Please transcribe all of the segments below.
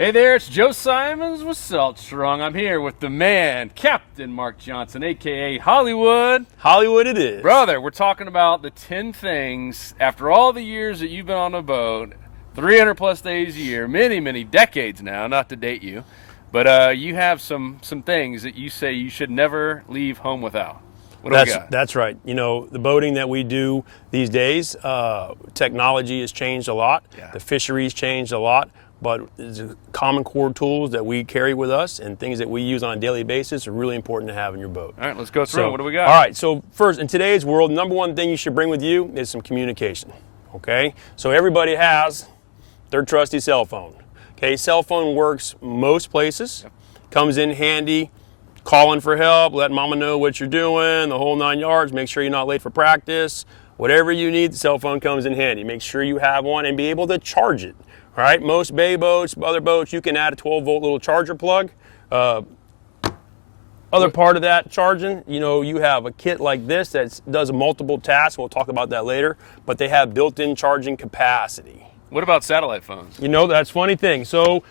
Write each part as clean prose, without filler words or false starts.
Hey there, it's Joe Simons with Salt Strong. I'm here with the man, Captain Mark Johnson, a.k.a. Hollywood. Hollywood it is. Brother, we're talking about the 10 things, after all the years that you've been on a boat, 300 plus days a year, many decades now, not to date you, but you have some things that you say you should never leave home without. What do we got? That's right. You know, the boating that we do these days, technology has changed a lot. Yeah. The fisheries changed a lot. But the common core tools that we carry with us and things that we use on a daily basis are really important to have in your boat. All right, let's go through. What do we got? All right, so first, in today's world, number one thing you should bring with you is some communication, okay? So everybody has their trusty cell phone, okay? Cell phone works most places, comes in handy, calling for help, let mama know what you're doing, the whole 9 yards, make sure you're not late for practice. Whatever you need, the cell phone comes in handy. Make sure you have one and be able to charge it. All right, most bay boats, other boats, you can add a 12-volt little charger plug. Other part of that charging, you know, you have a kit like this that does multiple tasks. We'll talk about that later, but they have built-in charging capacity. What about satellite phones? You know, that's a funny thing. So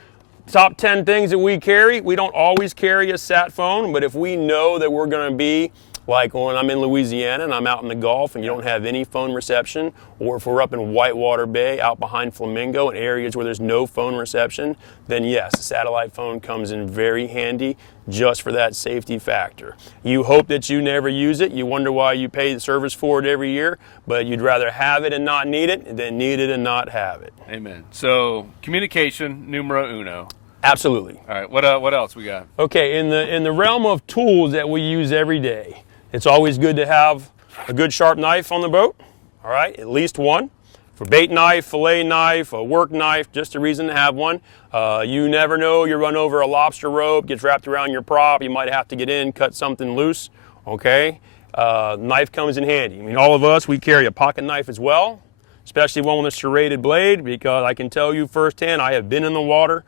top 10 things that we carry, we don't always carry a sat phone, but if we know that we're going to be like when I'm in Louisiana and I'm out in the Gulf and you don't have any phone reception, or if we're up in Whitewater Bay out behind Flamingo in areas where there's no phone reception, then yes, a satellite phone comes in very handy just for that safety factor. You hope that you never use it. You wonder why you pay the service for it every year, but you'd rather have it and not need it than need it and not have it. Amen. So communication, numero uno. Absolutely. All right, what else we got? Okay, in the realm of tools that we use every day, it's always good to have a good sharp knife on the boat, all right, at least one. For bait knife, fillet knife, a work knife, just a reason to have one. You never know, you run over a lobster rope, gets wrapped around your prop, you might have to get in, cut something loose, okay? Knife comes in handy. I mean, all of us, we carry a pocket knife as well, especially one with a serrated blade, because I can tell you firsthand, I have been in the water,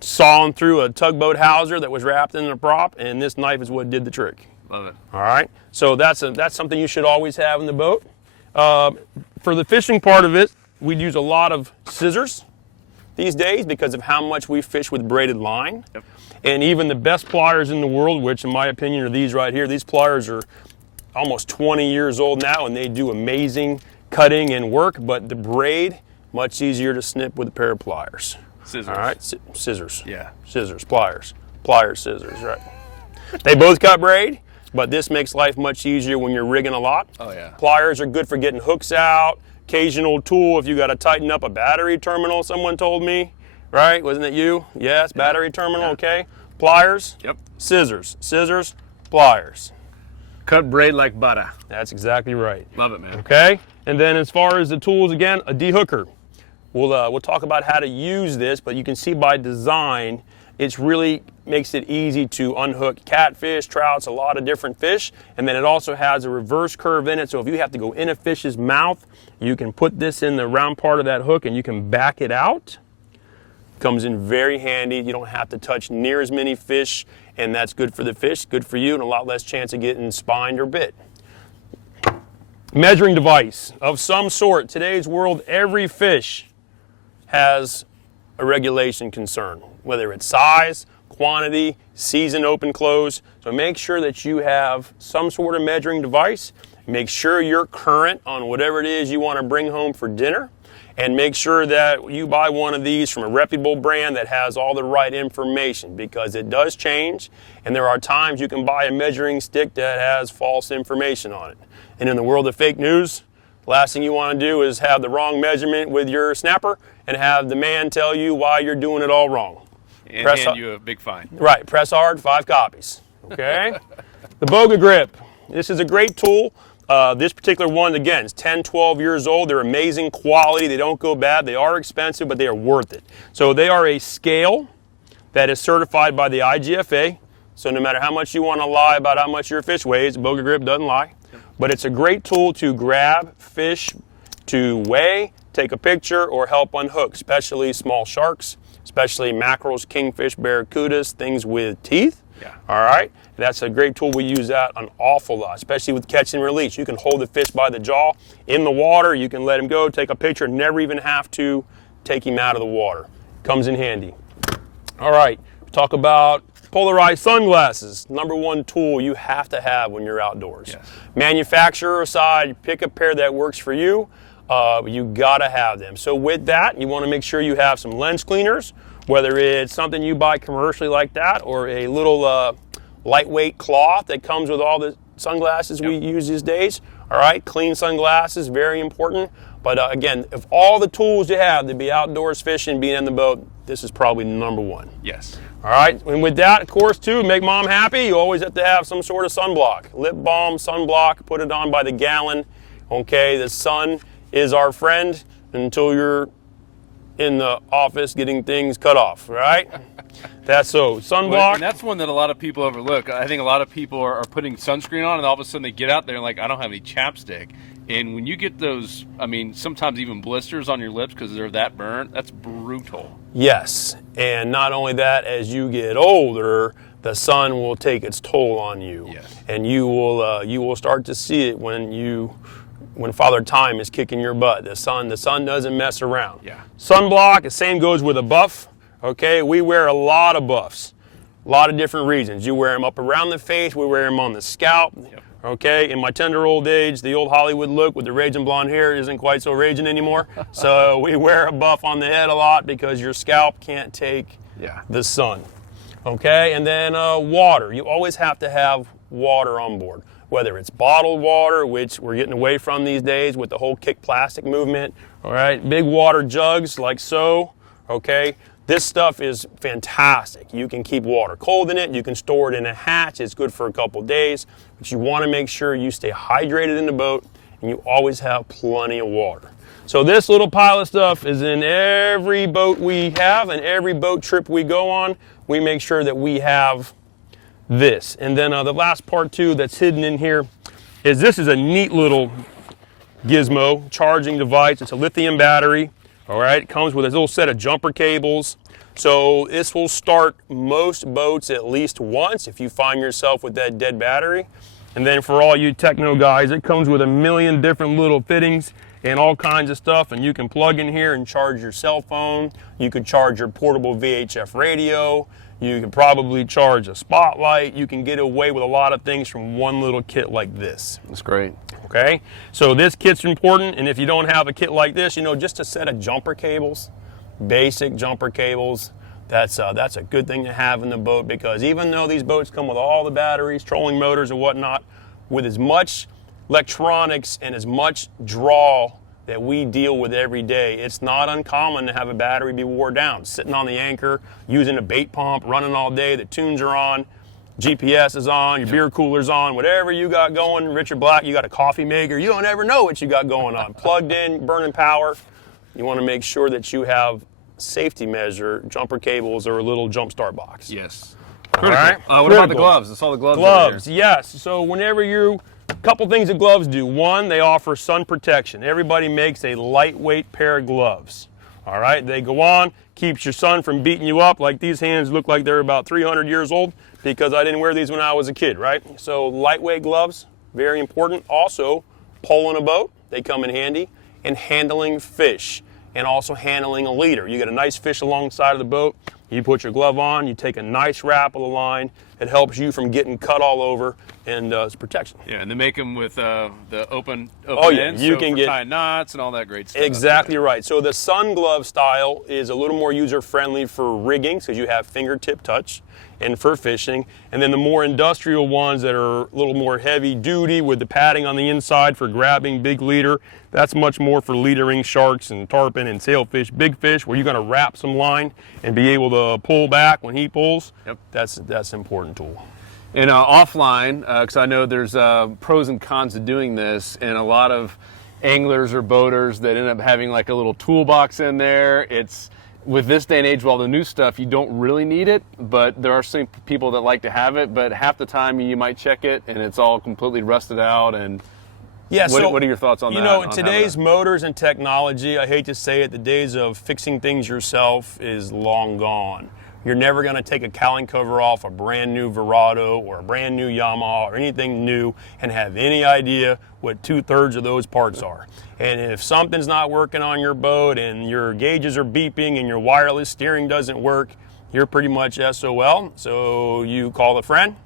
sawing through a tugboat hawser that was wrapped in the prop, and this knife is what did the trick. Love it. All right, so that's something you should always have in the boat. For the fishing part of it, we'd use a lot of scissors these days because of how much we fish with braided line. Yep. And even the best pliers in the world, which in my opinion are these right here, these pliers are almost 20 years old now and they do amazing cutting and work, but the braid, much easier to snip with a pair of pliers. Scissors. All right, scissors. Yeah. Scissors, pliers, scissors, right. They both cut braid, but this makes life much easier when you're rigging a lot. Oh, yeah. Pliers are good for getting hooks out, occasional tool if you got to tighten up a battery terminal, someone told me, right? Wasn't it you? Yes, yeah. Battery terminal, yeah. Okay. Pliers, yep. Scissors, pliers. Cut braid like butter. That's exactly right. Love it, man. Okay, and then as far as the tools, again, a de-hooker. We'll talk about how to use this, but you can see by design, it really makes it easy to unhook catfish, trouts, a lot of different fish. And then it also has a reverse curve in it. So if you have to go in a fish's mouth, you can put this in the round part of that hook and you can back it out. Comes in very handy. You don't have to touch near as many fish, and that's good for the fish, good for you, and a lot less chance of getting spined or bit. Measuring device of some sort. Today's world, every fish has a regulation concern, whether it's size, quantity, season open, close. So make sure that you have some sort of measuring device. Make sure you're current on whatever it is you want to bring home for dinner. And make sure that you buy one of these from a reputable brand that has all the right information, because it does change. And there are times you can buy a measuring stick that has false information on it. And in the world of fake news, the last thing you want to do is have the wrong measurement with your snapper and have the man tell you why you're doing it all wrong. And hand you a big fine. Right, press hard, 5 copies, okay? The Boga Grip. This is a great tool. This particular one, again, is 10, 12 years old. They're amazing quality. They don't go bad. They are expensive, but they are worth it. So they are a scale that is certified by the IGFA. So no matter how much you want to lie about how much your fish weighs, Boga Grip doesn't lie. But it's a great tool to grab fish, to weigh, take a picture, or help unhook, especially small sharks, especially mackerels, kingfish, barracudas, things with teeth. Yeah. All right. That's a great tool. We use that an awful lot, especially with catch and release. You can hold the fish by the jaw in the water. You can let him go, take a picture, never even have to take him out of the water. Comes in handy. All right, talk about polarized sunglasses. Number one tool you have to have when you're outdoors. Yes. Manufacturer aside, pick a pair that works for you. You gotta have them. So with that, you want to make sure you have some lens cleaners, whether it's something you buy commercially like that or a little lightweight cloth that comes with all the sunglasses we use these days. All right, clean sunglasses, very important. But again, of all the tools you have to be outdoors fishing, being in the boat, this is probably number one. Yes. All right, and with that, of course, too, make mom happy, you always have to have some sort of sunblock. Lip balm, sunblock, put it on by the gallon. Okay, the sun is our friend until you're in the office getting things cut off, right? That's so. Sunblock. Well, and that's one that a lot of people overlook. I think a lot of people are putting sunscreen on, and all of a sudden they get out there and like, I don't have any chapstick. And when you get those, I mean, sometimes even blisters on your lips because they're that burnt, that's brutal. Yes, and not only that, as you get older, the sun will take its toll on you. Yes. And you will start to see it when Father Time is kicking your butt. The sun doesn't mess around. Yeah. Sunblock, the same goes with a buff. Okay, we wear a lot of buffs, a lot of different reasons. You wear them up around the face, we wear them on the scalp. Yep. Okay, in my tender old age, the old Hollywood look with the raging blonde hair isn't quite so raging anymore. So we wear a buff on the head a lot because your scalp can't take the sun. Okay, and then water. You always have to have water on board, whether it's bottled water, which we're getting away from these days with the whole kick plastic movement. All right, big water jugs like so. Okay, this stuff is fantastic. You can keep water cold in it. You can store it in a hatch. It's good for a couple days. But you want to make sure you stay hydrated in the boat and you always have plenty of water. So this little pile of stuff is in every boat we have and every boat trip we go on. We make sure that we have this. And then the last part too that's hidden in here is this is a neat little gizmo charging device. It's a lithium battery. All right, it comes with a little set of jumper cables. So this will start most boats at least once if you find yourself with that dead battery. And then for all you techno guys, it comes with a million different little fittings and all kinds of stuff. And you can plug in here and charge your cell phone. You could charge your portable VHF radio. You can probably charge a spotlight. You can get away with a lot of things from one little kit like this. That's great. Okay, so this kit's important, and if you don't have a kit like this, just a set of jumper cables, basic jumper cables, that's a good thing to have in the boat, because even though these boats come with all the batteries, trolling motors and whatnot, with as much electronics and as much draw that we deal with every day, it's not uncommon to have a battery be wore down, sitting on the anchor, using a bait pump, running all day, the tunes are on, GPS is on, your beer cooler's on, whatever you got going. Richard Black, you got a coffee maker. You don't ever know what you got going on. Plugged in, burning power. You want to make sure that you have safety measure, jumper cables, or a little jump start box. Yes. All right. What about the gloves? I saw the gloves. Gloves, yes. So whenever a couple things that gloves do. One, they offer sun protection. Everybody makes a lightweight pair of gloves. All right, they go on, keeps your sun from beating you up. Like these hands look like they're about 300 years old because I didn't wear these when I was a kid, right? So lightweight gloves, very important. Also, poling a boat, they come in handy, and handling fish, and also handling a leader. You get a nice fish alongside of the boat, you put your glove on, you take a nice wrap of the line. It helps you from getting cut all over, and it's protection. Yeah, and they make them with the open ends, you so can get tying knots and all that great stuff. Exactly right. So the sun glove style is a little more user-friendly for rigging, because you have fingertip touch, and for fishing. And then the more industrial ones that are a little more heavy duty with the padding on the inside for grabbing big leader, that's much more for leadering sharks and tarpon and sailfish, big fish, where you're going to wrap some line and be able to pull back when he pulls. Yep. That's an important tool. And offline, because I know there's pros and cons to doing this, and a lot of anglers or boaters that end up having like a little toolbox in there. It's with this day and age, with all the new stuff, you don't really need it, but there are some people that like to have it, but half the time you might check it and it's all completely rusted out. And yeah, what are your thoughts on that? You know, in today's motors and technology, I hate to say it, the days of fixing things yourself is long gone. You're never going to take a cowling cover off a brand new Verado or a brand new Yamaha or anything new and have any idea what 2/3 of those parts are. And if something's not working on your boat and your gauges are beeping and your wireless steering doesn't work, you're pretty much SOL. So you call a friend,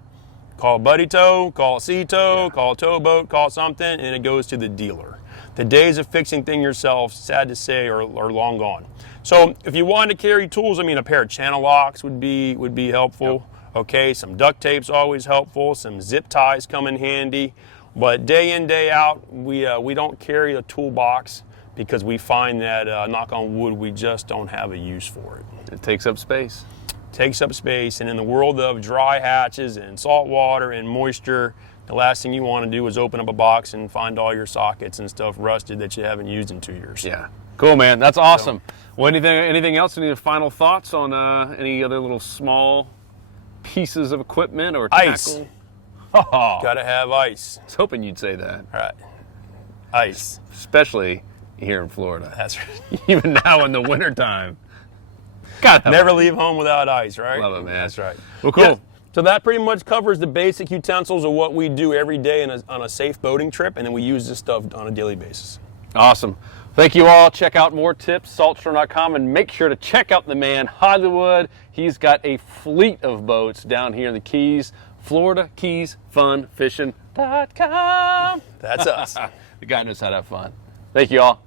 call a buddy tow, call a sea tow, call a towboat, call something, and it goes to the dealer. The days of fixing things yourself, sad to say, are long gone. So if you want to carry tools, I mean, a pair of channel locks would be helpful. Yep. Okay, some duct tape's always helpful. Some zip ties come in handy. But day in, day out, we don't carry a toolbox because we find that, knock on wood, we just don't have a use for it. It takes up space. Takes up space, and in the world of dry hatches and salt water and moisture, the last thing you want to do is open up a box and find all your sockets and stuff rusted that you haven't used in 2 years. Yeah. Cool, man. That's awesome. Well, anything else? Any final thoughts on any other little small pieces of equipment or tackle? Ice. Oh, Gotta have ice. I was hoping you'd say that. All right. Ice. Especially here in Florida. That's right. Even now in the wintertime. God, never leave home without ice, right? Love it, man. That's right. Well, cool. Yeah. So that pretty much covers the basic utensils of what we do every day on a safe boating trip, and then we use this stuff on a daily basis. Awesome. Thank you all. Check out more tips, saltstrom.com, and make sure to check out the man, Hollywood. He's got a fleet of boats down here in the Keys, Florida Keys Fun Fishing.com. That's us. The guy knows how to have fun. Thank you all.